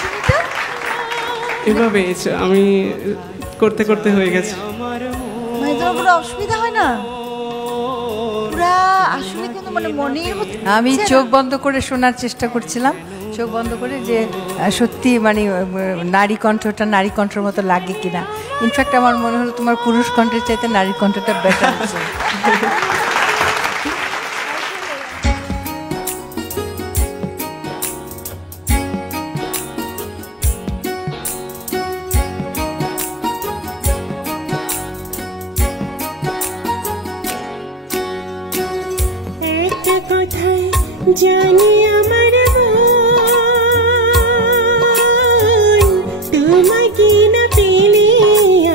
চুনিটা? এভাবে আমি করতে করতে হয়ে গেছে। মানে তোমার কোনো অসুবিধা হয় না? পুরা আসলে কিন্তু মানে মনের মধ্যে আমি চোখ বন্ধ করে শোনার চেষ্টা করছিলাম, চোখ বন্ধ করে, যে সত্যি মানে নারী কণ্ঠটা নারী কণ্ঠের মতো লাগে কিনা। ইনফ্যাক্ট আমার মনে হলো তোমার পুরুষ কণ্ঠের চাইতে নারী কণ্ঠটা বেটার আছে। জানি আমার তোমাকে না পেলে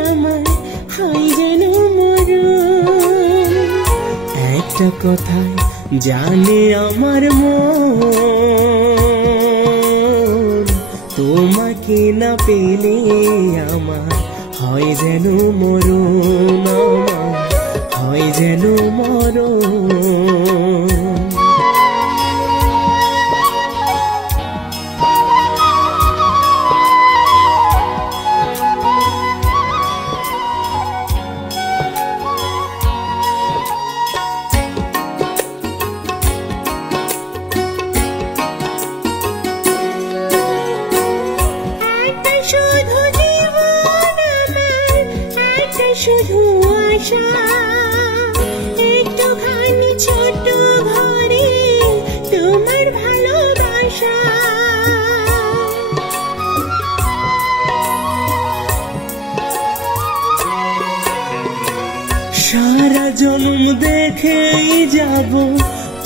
আমার হয় যেন মরণ। একটা কথা জানে আমার মন, তোমাকে না পেলে আমার হয় যেন মরণ, আমার হয় যেন মরণ। শুধু আশা একটুখানি ছোট ঘরে তোমার ভালোবাসা। সারা জন্ম দেখেই যাব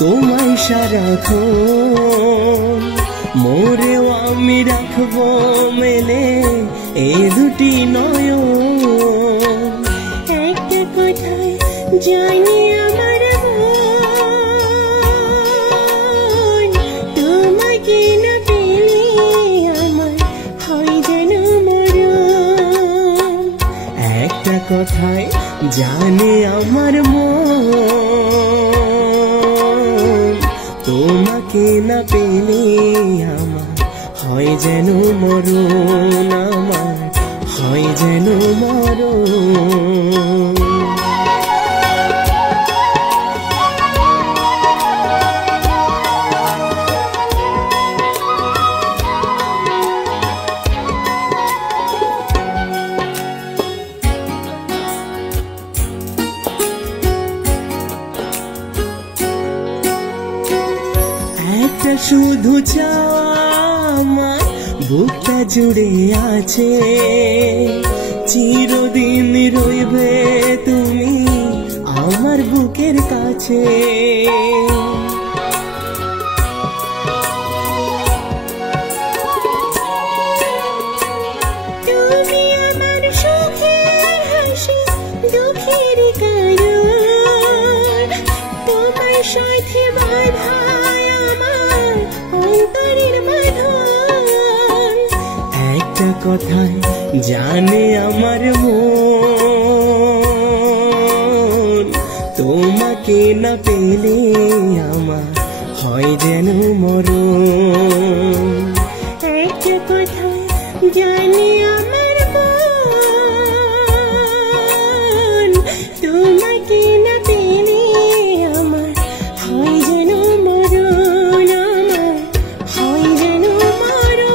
তোমায় সারাক্ষণ, মোরেও আমি রাখবো মেলে এ দুটি নয়ন। একটা কথায় জানি আমার মন, তোমাকে না পেলে আমার হয় যেন মরণ। একটা কথায় জানি আমার মন, তোমাকে না পেলে আমার হয় যেন মরণ, আমার হয় যেন মরণ। একটা শুধু চাওয়া আমার বুকটা জুড়ে আছে, চিরদিন রইবে তুমি আমার বুকের কাছে। তুমি আমার সুখের হাসি, দুঃখের কারণ, তোমার সাথে বাঁধা আমার অন্তরের বাঁধন। একটা কথায় জানে আমার মন, তোমাকে না পেলে আমার হয় যেন মরণ। একটা কথায় জানি আমার মন, তোমাকে না পেলে আমার হয় যেন মরণ, আমার হয় যেন মরণ।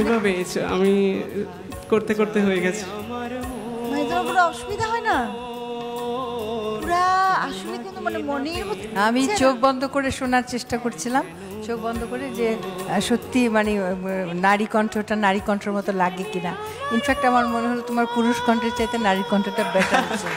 এভাবে আমি করতে করতে হয়ে গেছে। মানে তোমার কোনো অসুবিধা হয় না? পুরা আসলে কিন্তু মানে মনের মধ্যে আমি চোখ বন্ধ করে শোনার চেষ্টা করছিলাম, চোখ বন্ধ করে, যে সত্যি মানে নারী কণ্ঠটা নারী কণ্ঠের মতো লাগে কিনা। ইনফ্যাক্ট আমার মনে হলো তোমার পুরুষ কণ্ঠের চাইতে নারী কণ্ঠটা বেটার আছে।